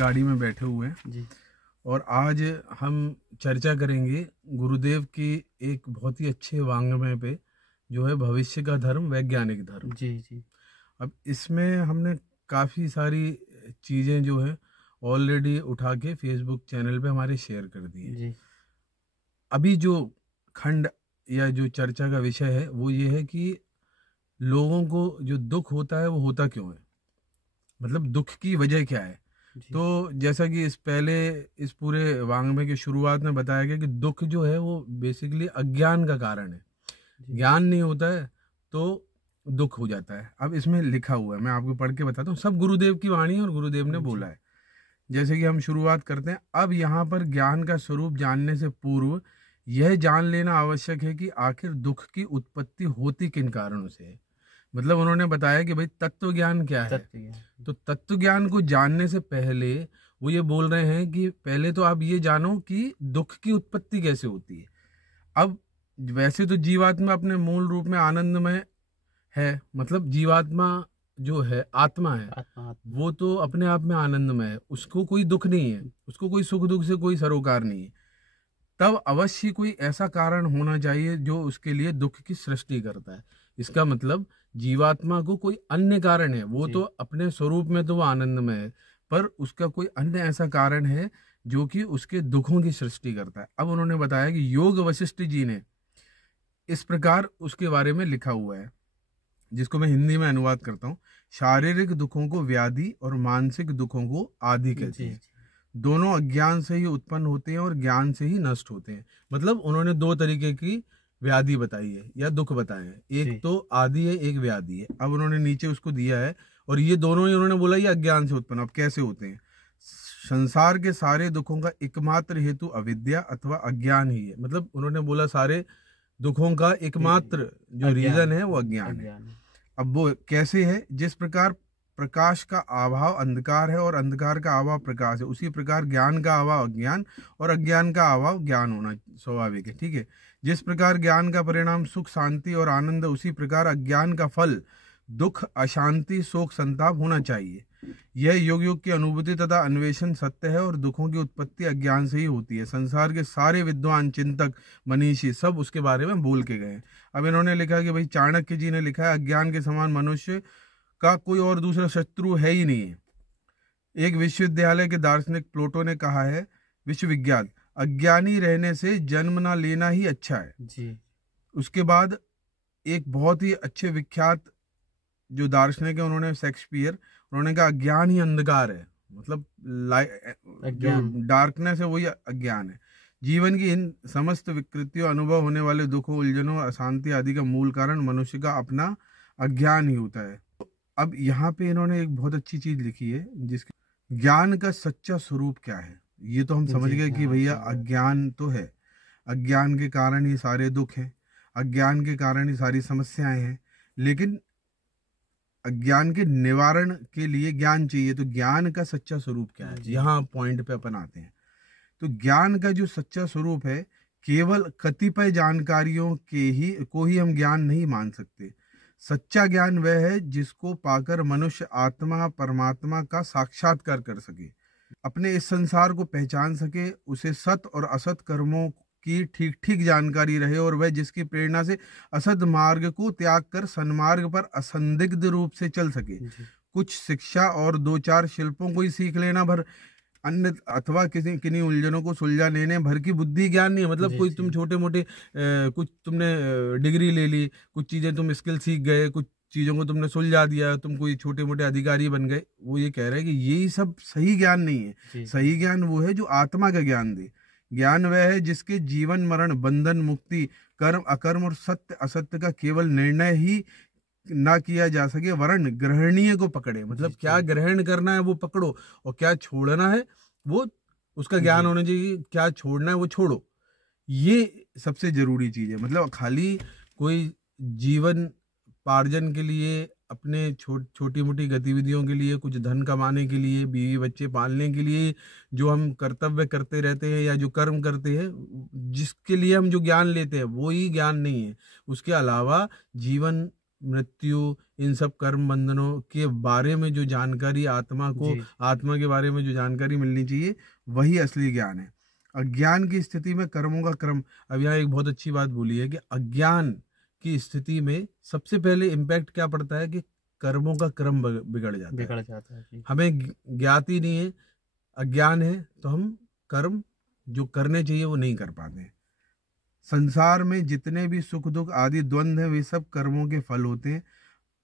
गाड़ी में बैठे हुए हैं जी। और आज हम चर्चा करेंगे गुरुदेव की एक बहुत ही अच्छे वाङ्मय पे, जो है भविष्य का धर्म वैज्ञानिक धर्म। जी। जी। अब इसमें हमने काफ़ी सारी चीज़ें जो है ऑलरेडी उठा के फेसबुक चैनल पे हमारे शेयर कर दी है। जी। अभी जो खंड या जो चर्चा का विषय है वो ये है कि लोगों को जो दुख होता है वो होता क्यों है, मतलब दुख की वजह क्या है। जी। तो जैसा कि इस पूरे वाङ्मय की शुरुआत में बताया गया कि दुख जो है वो बेसिकली अज्ञान का कारण है। जी। ज्ञान नहीं होता है तो दुख हो जाता है। अब इसमें लिखा हुआ है, मैं आपको पढ़ के बताता हूँ, सब गुरुदेव की वाणी है और गुरुदेव ने बोला है। जैसे कि हम शुरुआत करते हैं, अब यहाँ पर ज्ञान का स्वरूप जानने से पूर्व यह जान लेना आवश्यक है कि आखिर दुख की उत्पत्ति होती किन कारणों से है। मतलब उन्होंने बताया कि भाई तत्व ज्ञान क्या है। तो तत्व ज्ञान को जानने से पहले वो ये बोल रहे हैं कि पहले तो आप ये जानो कि दुख की उत्पत्ति कैसे होती है। अब वैसे तो जीवात्मा अपने मूल रूप में आनंदमय है, मतलब जीवात्मा जो है आत्मा है, आत्मा। वो तो अपने आप में आनंदमय है, उसको कोई दुख नहीं है, उसको कोई सुख दुख से कोई सरोकार नहीं है। तब अवश्य कोई ऐसा कारण होना चाहिए जो उसके लिए दुख की सृष्टि करता है। इसका मतलब जीवात्मा को कोई अन्य कारण है, वो तो अपने स्वरूप में तो वो आनंदमय है, पर उसका कोई अन्य ऐसा कारण है जो कि उसके दुखों की सृष्टि करता है। अब उन्होंने बताया कि योग वशिष्ठ जी ने इस प्रकार उसके बारे में लिखा हुआ है, जिसको मैं हिंदी में अनुवाद करता हूँ। शारीरिक दुखों को व्याधि और मानसिक दुखों को आदि कहते हैं। दोनों अज्ञान से ही उत्पन्न होते हैं और ज्ञान से ही नष्ट होते हैं। मतलब उन्होंने दो तरीके की व्याधि बताई है या दुख बताए हैं, एक तो आदि है, एक व्याधि है। अब उन्होंने नीचे उसको दिया है और ये दोनों ही उन्होंने बोला ये अज्ञान से उत्पन्न। अब कैसे होते हैं? संसार के सारे दुखों का एकमात्र हेतु अविद्या अथवा अज्ञान ही है। मतलब उन्होंने बोला सारे दुखों का एकमात्र जो रीजन है वो अज्ञान है। अब वो कैसे है? जिस प्रकार प्रकाश का अभाव अंधकार है और अंधकार का अभाव प्रकाश है, उसी प्रकार ज्ञान का अभाव अज्ञान और अज्ञान का अभाव ज्ञान होना स्वाभाविक है। ठीक है। जिस प्रकार ज्ञान का परिणाम सुख शांति और आनंद, उसी प्रकार अज्ञान का फल दुख अशांति शोक संताप होना चाहिए। यह योग योग की अनुभूति तथा अन्वेषण सत्य है और दुखों की उत्पत्ति अज्ञान से ही होती है। संसार के सारे विद्वान चिंतक मनीषी सब उसके बारे में बोल के गए। अब इन्होंने लिखा कि भाई चाणक्य जी ने लिखा है अज्ञान के समान मनुष्य का कोई और दूसरा शत्रु है ही नहीं है। एक विश्वविद्यालय के दार्शनिक प्लेटो ने कहा है विश्वविज्ञान अज्ञानी रहने से जन्म ना लेना ही अच्छा है। जी। उसके बाद एक बहुत ही अच्छे विख्यात जो दार्शनिक है उन्होंने शेक्सपियर, उन्होंने कहा अज्ञान ही अंधकार है। मतलब जो डार्कनेस है वही अज्ञान है। जीवन की इन समस्त विकृतियों अनुभव होने वाले दुखों उलझनों अशांति आदि का मूल कारण मनुष्य का अपना अज्ञान ही होता है। अब यहाँ पे इन्होंने एक बहुत अच्छी चीज लिखी है जिसके ज्ञान का सच्चा स्वरूप क्या है। ये तो हम समझ गए कि भैया अज्ञान तो है, अज्ञान के कारण ही सारे दुख हैं, अज्ञान के कारण ही सारी समस्याएं हैं। लेकिन अज्ञान के निवारण के लिए ज्ञान चाहिए, तो ज्ञान का सच्चा स्वरूप क्या है, यहाँ पॉइंट पे अपन आते हैं। तो ज्ञान का जो सच्चा स्वरूप है, केवल कतिपय जानकारियों को ही हम ज्ञान नहीं मान सकते। सच्चा ज्ञान वह है जिसको पाकर मनुष्य आत्मा परमात्मा का साक्षात्कार कर सके, अपने इस संसार को पहचान सके, उसे सत और असत कर्मों की ठीक ठीक जानकारी रहे और वह जिसकी प्रेरणा से असद मार्ग को त्याग कर सन्मार्ग पर असंदिग्ध रूप से चल सके। कुछ शिक्षा और दो चार शिल्पों को ही सीख लेना भर अन्य अथवा किन्हीं उलझनों को सुलझा लेने भर की बुद्धि ज्ञान नहीं है। मतलब कोई तुम छोटे मोटे कुछ तुमने डिग्री ले ली, कुछ चीजें तुम स्किल सीख गए, कुछ चीजों को तुमने सुलझा दिया, तुम कोई छोटे मोटे अधिकारी बन गए, वो ये कह रहे हैं कि यही सब सही ज्ञान नहीं है। सही ज्ञान वो है जो आत्मा का ज्ञान दे। ज्ञान वह है जिसके जीवन मरण बंधन मुक्ति कर्म अकर्म और सत्य असत्य का केवल निर्णय ही ना किया जा सके, वर्ण ग्रहणीय को पकड़े। मतलब क्या ग्रहण करना है वो पकड़ो और क्या छोड़ना है वो उसका ज्ञान होना चाहिए। क्या छोड़ना है वो छोड़ो, ये सबसे जरूरी चीज है। मतलब खाली कोई जीवन पार्जन के लिए, अपने छोटी मोटी गतिविधियों के लिए, कुछ धन कमाने के लिए, बीवी बच्चे पालने के लिए जो हम कर्तव्य करते रहते हैं या जो कर्म करते हैं, जिसके लिए हम जो ज्ञान लेते हैं वो ही ज्ञान नहीं है। उसके अलावा जीवन मृत्यु इन सब कर्म बंधनों के बारे में जो जानकारी आत्मा के बारे में जो जानकारी मिलनी चाहिए, वही असली ज्ञान है। अज्ञान की स्थिति में कर्मों का क्रम, अब यहाँ एक बहुत अच्छी बात बोली है कि अज्ञान की स्थिति में सबसे पहले इम्पैक्ट क्या पड़ता है कि कर्मों का क्रम बिगड़ जाता है। हमें ज्ञात ही नहीं है, अज्ञान है, तो हम कर्म जो करने चाहिए वो नहीं कर पाते। संसार में जितने भी सुख दुख आदि द्वंद्व हैं, वे सब कर्मों के फल होते हैं।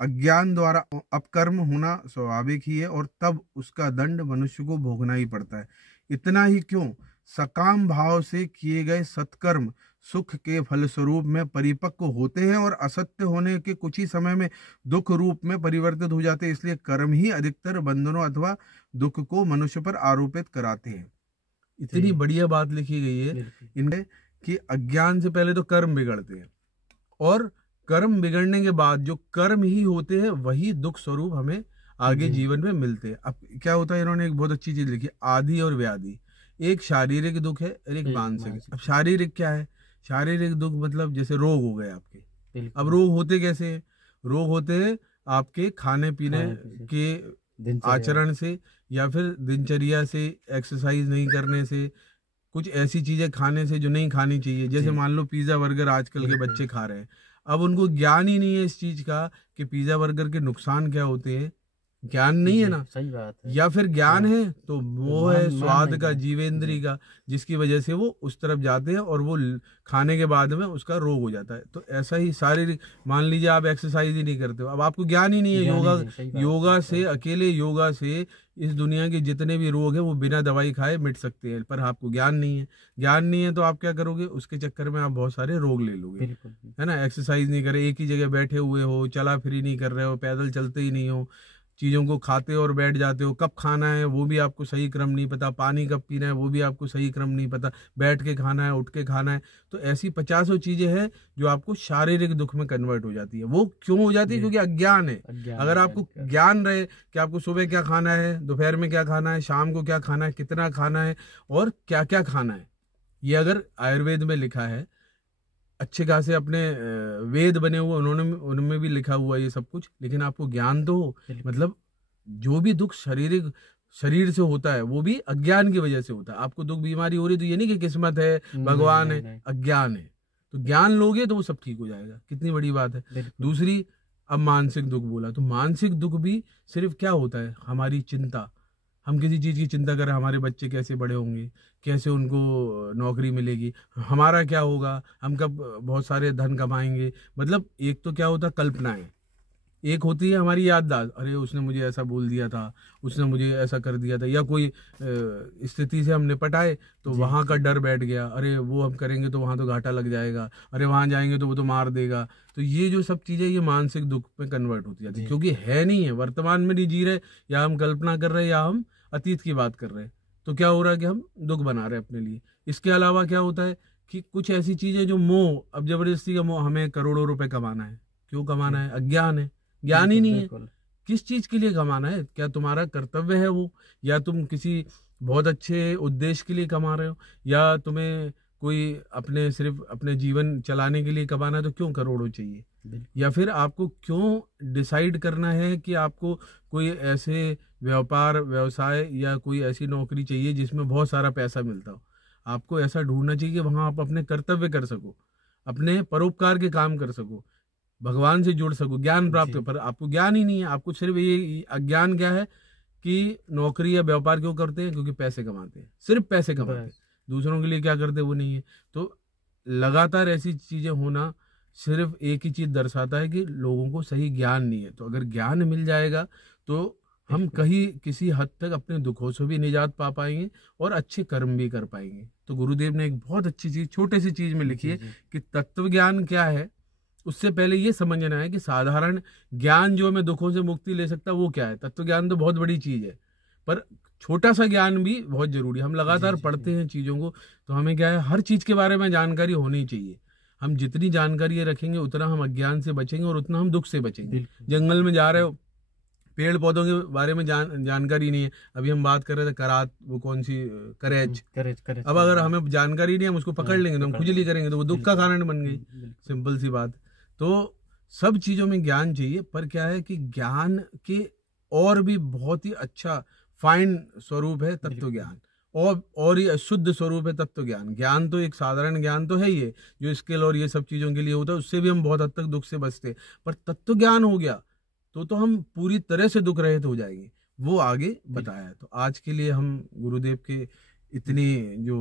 अज्ञान द्वारा अपकर्म होना स्वाभाविक ही है और तब उसका दंड मनुष्य को भोगना ही पड़ता है। इतना ही क्यों, सकाम भाव से किए गए सत्कर्म सुख के फलस्वरूप में परिपक्व होते हैं और असत्य होने के कुछ ही समय में दुख रूप में परिवर्तित हो जाते हैं। इसलिए कर्म ही अधिकतर बंधनों अथवा दुख को मनुष्य पर आरोपित कराते हैं। इतनी बढ़िया बात लिखी गई है इनमें कि अज्ञान से पहले तो कर्म बिगड़ते हैं और कर्म बिगड़ने के बाद जो कर्म ही होते हैं वही दुख स्वरूप हमें आगे जीवन में मिलते हैं। अब क्या होता है, इन्होंने एक बहुत अच्छी चीज लिखी, आदि और व्याधि। एक शारीरिक दुख है और एक मानसिक। अब शारीरिक क्या है, शारीरिक दुख मतलब जैसे रोग हो गए आपके। अब रोग होते कैसे हैं, रोग होते हैं आपके खाने पीने के आचरण से या फिर दिनचर्या से, एक्सरसाइज नहीं करने से, कुछ ऐसी चीजें खाने से जो नहीं खानी चाहिए। जैसे मान लो पिज्जा बर्गर आजकल के बच्चे खा रहे हैं, अब उनको ज्ञान ही नहीं है इस चीज का कि पिज्जा बर्गर के नुकसान क्या होते हैं, ज्ञान नहीं है ना। सही बात है। या फिर ज्ञान है तो वो है स्वाद का, जीवेंद्री का, जिसकी वजह से वो उस तरफ जाते हैं और वो खाने के बाद में उसका रोग हो जाता है। तो ऐसा ही शारीरिक, मान लीजिए आप एक्सरसाइज ही नहीं करते हो, अब आपको ज्ञान ही नहीं है। योगा से, अकेले योगा से इस दुनिया के जितने भी रोग है वो बिना दवाई खाए मिट सकते हैं, पर आपको ज्ञान नहीं है। ज्ञान नहीं है तो आप क्या करोगे, उसके चक्कर में आप बहुत सारे रोग ले लोगे, है ना। एक्सरसाइज नहीं करे, एक ही जगह बैठे हुए हो, चला फिरी नहीं कर रहे हो, पैदल चलते ही नहीं हो, चीज़ों को खाते और बैठ जाते हो, कब खाना है वो भी आपको सही क्रम नहीं पता, पानी कब पीना है वो भी आपको सही क्रम नहीं पता, बैठ के खाना है, उठ के खाना है। तो ऐसी 50 चीजें हैं जो आपको शारीरिक दुख में कन्वर्ट हो जाती है। वो क्यों हो जाती है, क्योंकि अज्ञान है। अगर आपको ज्ञान रहे कि आपको सुबह क्या खाना है, दोपहर में क्या खाना है, शाम को क्या खाना है, कितना खाना है और क्या क्या खाना है, ये अगर आयुर्वेद में लिखा है, अच्छे खासे अपने वेद बने हुए उनमें भी लिखा हुआ ये सब कुछ, लेकिन आपको ज्ञान तो हो। मतलब जो भी दुख शरीर से होता है वो भी अज्ञान की वजह से होता है। आपको दुख बीमारी हो रही तो ये नहीं कि किस्मत है, भगवान है, अज्ञान है। तो ज्ञान लोगे तो वो सब ठीक हो जाएगा। कितनी बड़ी बात है। दूसरी, अब मानसिक दुख बोला तो मानसिक दुख भी सिर्फ क्या होता है, हमारी चिंता। हम किसी चीज़ की चिंता करें, हमारे बच्चे कैसे बड़े होंगे, कैसे उनको नौकरी मिलेगी, हमारा क्या होगा, हम कब बहुत सारे धन कमाएंगे। मतलब एक तो क्या होता है कल्पनाएं, एक होती है हमारी याददाश्त, अरे उसने मुझे ऐसा बोल दिया था, उसने मुझे ऐसा कर दिया था, या कोई स्थिति से हम निपट आए तो वहाँ का डर बैठ गया, अरे वो हम करेंगे तो वहाँ तो घाटा लग जाएगा, अरे वहाँ जाएंगे तो वो तो मार देगा। तो ये जो सब चीज़ें ये मानसिक दुख में कन्वर्ट होती जाती है, क्योंकि है नहीं है, वर्तमान में नहीं जी रहे, या हम कल्पना कर रहे हैं या हम अतीत की बात कर रहे हैं। तो क्या हो रहा है कि हम दुख बना रहे हैं अपने लिए। इसके अलावा क्या होता है कि कुछ ऐसी चीजें जो मोह, अब जबरदस्ती का मोह, हमें करोड़ों रुपए कमाना है, क्यों कमाना है, अज्ञान है, ज्ञान ही नहीं है किस चीज के लिए कमाना है। क्या तुम्हारा कर्तव्य है वो, या तुम किसी बहुत अच्छे उद्देश्य के लिए कमा रहे हो, या तुम्हें कोई अपने सिर्फ अपने जीवन चलाने के लिए कमाना है, तो क्यों करोड़ों चाहिए। या फिर आपको क्यों डिसाइड करना है कि आपको कोई ऐसे व्यापार व्यवसाय या कोई ऐसी नौकरी चाहिए जिसमें बहुत सारा पैसा मिलता हो। आपको ऐसा ढूंढना चाहिए कि वहां आप अपने कर्तव्य कर सको, अपने परोपकार के काम कर सको, भगवान से जुड़ सको, ज्ञान प्राप्त हो। पर आपको ज्ञान ही नहीं है। आपको सिर्फ ये अज्ञान क्या है कि नौकरी या व्यापार क्यों करते हैं, क्योंकि पैसे कमाते हैं, सिर्फ पैसे कमाते हैं, दूसरों के लिए क्या करते वो नहीं है। तो लगातार ऐसी चीजें होना सिर्फ एक ही चीज दर्शाता है कि लोगों को सही ज्ञान नहीं है। तो अगर ज्ञान मिल जाएगा तो हम कहीं किसी हद तक अपने दुखों से भी निजात पा पाएंगे और अच्छे कर्म भी कर पाएंगे। तो गुरुदेव ने एक बहुत अच्छी चीज छोटे सी चीज में लिखी है कि तत्व ज्ञान क्या है। उससे पहले ये समझना है कि साधारण ज्ञान जो हमें दुखों से मुक्ति ले सकता है वो क्या है। तत्व ज्ञान तो बहुत बड़ी चीज है, पर छोटा सा ज्ञान भी बहुत जरूरी है। हम लगातार पढ़ते हैं चीजों को, तो हमें क्या है, हर चीज के बारे में जानकारी होनी चाहिए। हम जितनी जानकारी रखेंगे उतना हम अज्ञान से बचेंगे और उतना हम दुख से बचेंगे। जंगल में जा रहे हो, पेड़ पौधों के बारे में जानकारी नहीं है। अभी हम बात कर रहे थे करात, वो कौन सी करेज। अब अगर हमें जानकारी नहीं है, हम उसको पकड़ लेंगे तो हम खुजली करेंगे, तो वो दुख का कारण बन गई। सिंपल सी बात। तो सब चीजों में ज्ञान चाहिए, पर क्या है कि ज्ञान के और भी बहुत ही अच्छा फाइन स्वरूप है तत्व ज्ञान, और ये शुद्ध स्वरूप है तत्व ज्ञान। ज्ञान तो एक साधारण ज्ञान तो है ही है जो स्किल और ये सब चीजों के लिए होता है, उससे भी हम बहुत हद तक दुख से बचते, पर तत्व ज्ञान हो गया तो हम पूरी तरह से दुख रहित हो जाएंगे, वो आगे बताया है। तो आज के लिए हम गुरुदेव के इतनी जो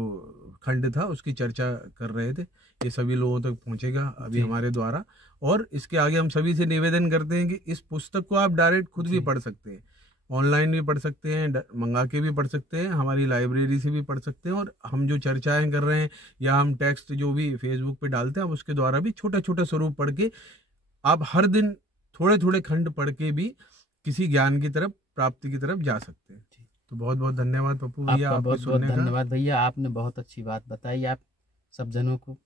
खंड था उसकी चर्चा कर रहे थे, ये सभी लोगों तक पहुंचेगा अभी हमारे द्वारा। और इसके आगे हम सभी से निवेदन करते हैं कि इस पुस्तक को आप डायरेक्ट खुद भी पढ़ सकते हैं, ऑनलाइन भी पढ़ सकते हैं, मंगा के भी पढ़ सकते हैं, हमारी लाइब्रेरी से भी पढ़ सकते हैं, और हम जो चर्चाएं कर रहे हैं या हम टेक्स्ट जो भी फेसबुक पे डालते हैं, आप उसके द्वारा भी छोटा छोटा स्वरूप पढ़ के आप हर दिन थोड़े थोड़े खंड पढ़ के भी किसी ज्ञान की तरफ, प्राप्ति की तरफ जा सकते हैं। तो बहुत बहुत धन्यवाद पप्पू भैया, आपका बहुत बहुत धन्यवाद भैया, आपने बहुत अच्छी बात बताई आप सब जनों को।